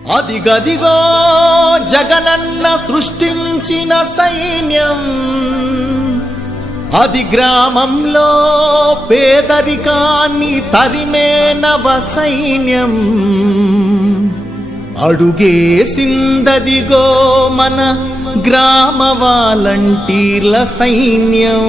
అదిగదిగో జగనన్న సృష్టించిన సైన్యం, అది గ్రామంలో పేదరికాన్ని తరిమే నవ సైన్యం. అడుగేసిందదిగో మన గ్రామ వాలంటీర్ల సైన్యం.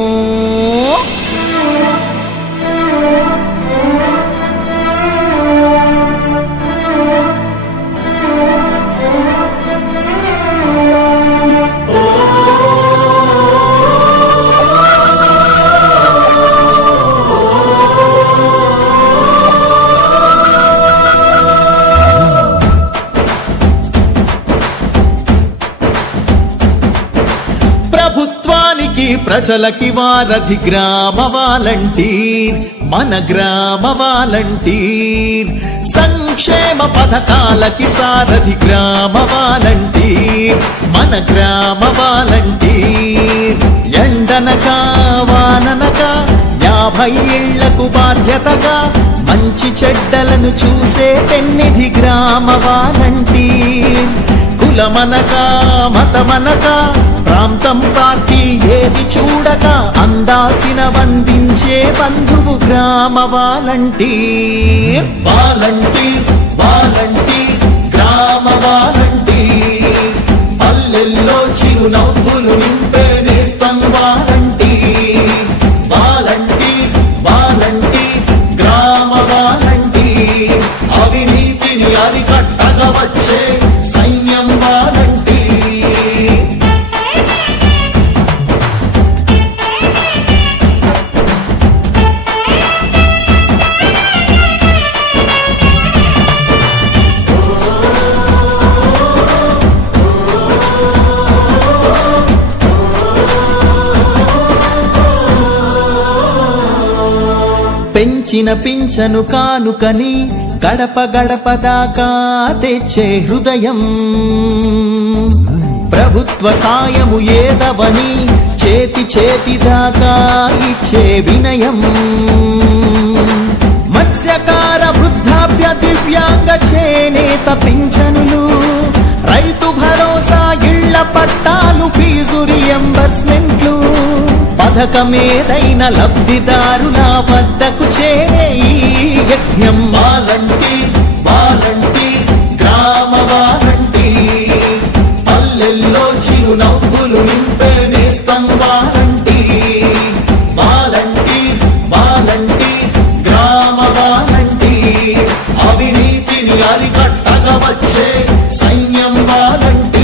ప్రభుత్వానికి ప్రజలకి వారధి గ్రామ వాలంటీర్, మన గ్రామ వాలంటీర్. సంక్షేమ పథకాలకి సారథి గ్రామ వాలంటీర్, మన గ్రామ వాలంటీర్. ఎండనక వాననక 50 ఏళ్లకు బాధ్యతగా మంచి చెడ్డలను చూసే పెన్నిధి గ్రామ వాలంటీర్. కులమనక మతమనక ప్రాంతం పార్టీ ఏది చూడక అందాల్సిన వందించే బంధువు గ్రామ వాలంటీర్. వాలంటీర్ వాలంటీర్ గ్రామ వాలంటీర్, పల్లెల్లో చిరునవ్వులు నింపే నేస్తం వాలంటీర్. వాలంటీర్ వాలంటీర్ గ్రామ వాలంటీర్, అవినీతిని అరికట్టగా వచ్చే సైన్యం వాలంటీర్. పెంచిన పింఛను కానుకని గడప గడప దాకా తెచ్చే హృదయం. ప్రభుత్వ సాయము ఏదవని చేతి చేతి దాకా ఇచ్చే వినయం. మత్స్యకార వృద్ధాప్య దివ్యాంగ చేనేత పింఛనులు, రైతు భరోసా ఇళ్ల పట్టాలు, ఫీజు రియంబర్స్మెంట్లు. పథకమేదైన లబ్ధిదారుల వద్దకు చేరే ఈ యజ్ఞం. వాలంటీర్ వాలంటీర్ గ్రామ వాలంటీర్, పల్లెల్లో చిరునవ్వులు నింపే నేస్తం వాలంటీర్. వాలంటీర్ వాలంటీర్ గ్రామ వాలంటీర్, అవినీతిని అరికట్టగా వచ్చే సైన్యం వాలంటీర్.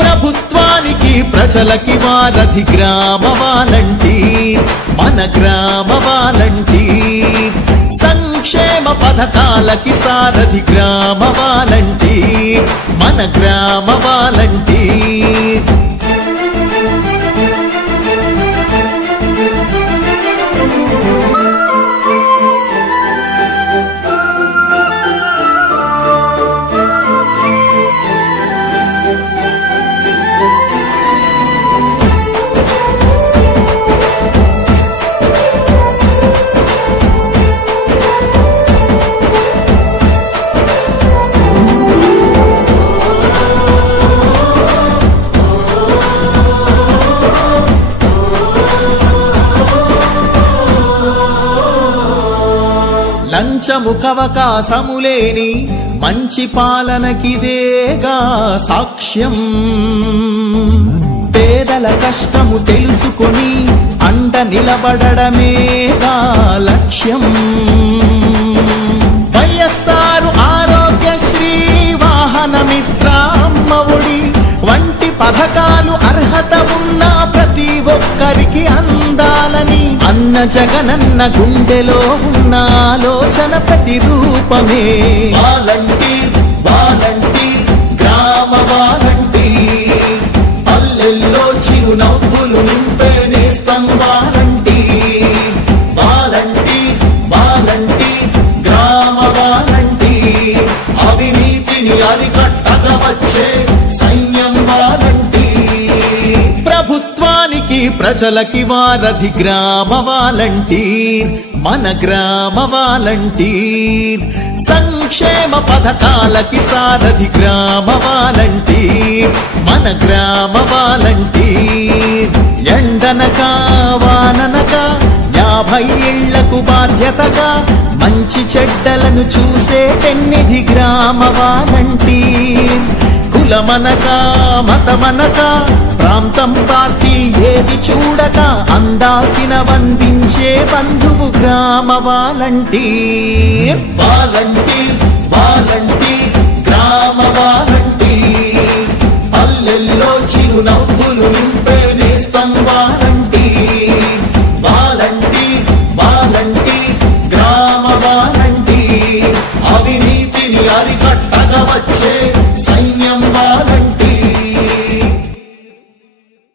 ప్రభుత్వానికి ప్రజలకి వారధి గ్రామ వాలంటీర్, మన గ్రామ వాలంటీర్. సంక్షేమ పథకాలకి సారథి గ్రామ వాలంటీర్, మన గ్రామ వాలంటీర్. లంచము కవకాశములేని మంచి పాలనకిదేగా సాక్ష్యం. పేదల కష్టము తెలుసుకొని అండ నిలబడమేగా లక్ష్యం. వైఎస్ఆర్ ఆరోగ్యశ్రీ, వాహన మిత్ర, అమ్మ ఒడి వంటి పథకాలు అర్హత ఉన్న ప్రతి ఒక్కరికి అందాలని అన్న జగనన్న గుండెలో ఉన్న ఆలోచన ప్రతిరూపమే. వాలంటీర్ వాలంటీర్ గ్రామ వాలంటీర్, పల్లెల్లో చిరునవ్వులు నింపే నేస్తం వాలంటీర్. వాలంటీర్ వాలంటీర్ గ్రామ వాలంటీర్, అవినీతిని అరికట్టగా వచ్చే సైన్యం వాలంటీర్. ప్రభుత్వానికి ప్రజలకి వారధి గ్రామ వాలంటీర్, మన గ్రామ వాలంటీర్. సంక్షేమ సంక్షేమ పథకాలకి సారథి గ్రామ వాలంటీర్, మన గ్రామ వాలంటీర్. ఎండనక వాననక 50 ఏళ్లకు బాధ్యతగా మంచి చెడ్డలను చూసే పెన్నిధి గ్రామ వాలంటీర్. కులమనక మతమనక ప్రాంతం పార్టీ ఏది చూడక అందాల్సిన వందించే బంధువు గ్రామ వాలంటీర్. వాలంటీర్ వాలంటీర్ గ్రామ వాలంటీర్, పల్లెల్లో చిరునవ్వులు